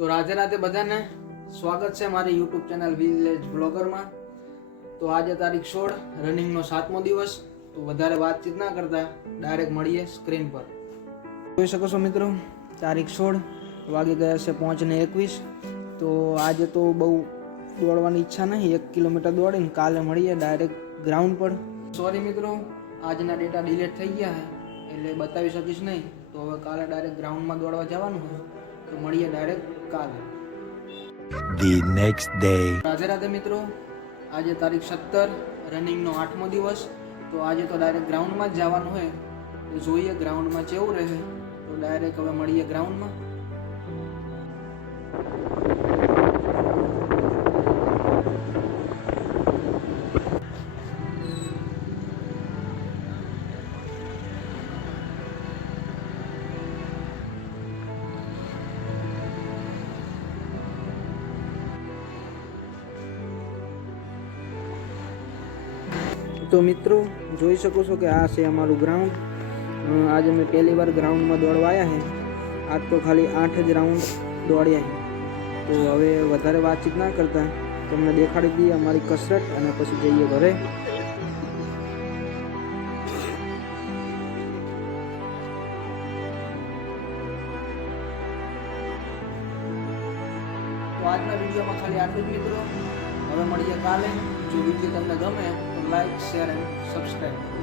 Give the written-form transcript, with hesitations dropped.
તો રાધે રાધે બધાને સ્વાગત છે મારી યુટ્યુબ ચેનલ વિલેજ બ્લોગરમાં। તો આજે તારીખ 16 રનિંગનો 7મો દિવસ। તો વધારે વાતચીત ના કરતા ડાયરેક્ટ મળીએ સ્ક્રીન પર। જોઈ શકો છો મિત્રો, તારીખ 16 વાગી ગયા છે 5:21। તો આજે તો બહુ દોડવાની ઈચ્છા નહીં, 1 કિલોમીટર દોડીને કાલે મળીએ ડાયરેક્ટ ગ્રાઉન્ડ પર। સોરી મિત્રો, આજના ડેટા ડિલીટ થઈ ગયા છે એટલે બતાવી શકીશ નહીં। તો હવે કાલે ડાયરેક્ટ ગ્રાઉન્ડમાં દોડવા જવાનું છે, તો મળીએ ડાયરેક્ટ કાલે। The next day. Radhe Radhe મિત્રો, આજે તારીખ 17 રનિંગનો 8મો દિવસ। તો આજે તો ડાયરેક્ટ ગ્રાઉન્ડમાં જ જવાનું હોય, તો જોઈએ ગ્રાઉન્ડમાં કેવું રહે। તો ડાયરેક્ટ હવે મળીએ ગ્રાઉન્ડમાં। તો મિત્રો જોઈ શકો છો કે આ છે અમારું ગ્રાઉન્ડ। આજે અમે પહેલી વાર ગ્રાઉન્ડમાં દોડવા આવ્યા છે। આજ તો ખાલી 8 જ રાઉન્ડ દોડ્યા છે। તો હવે વધારે વાતચીત ના કરતા તમને દેખાડી દઈએ અમારી કસરત અને પછી જઈએ ઘરે। તો આજના વિડીયોમાં ખાલી આટલું જ મિત્રો। હવે મળીએ કાલે। જો વિડીયો તમને ગમે તો લાઈક, શેર અને સબસ્ક્રાઈબ।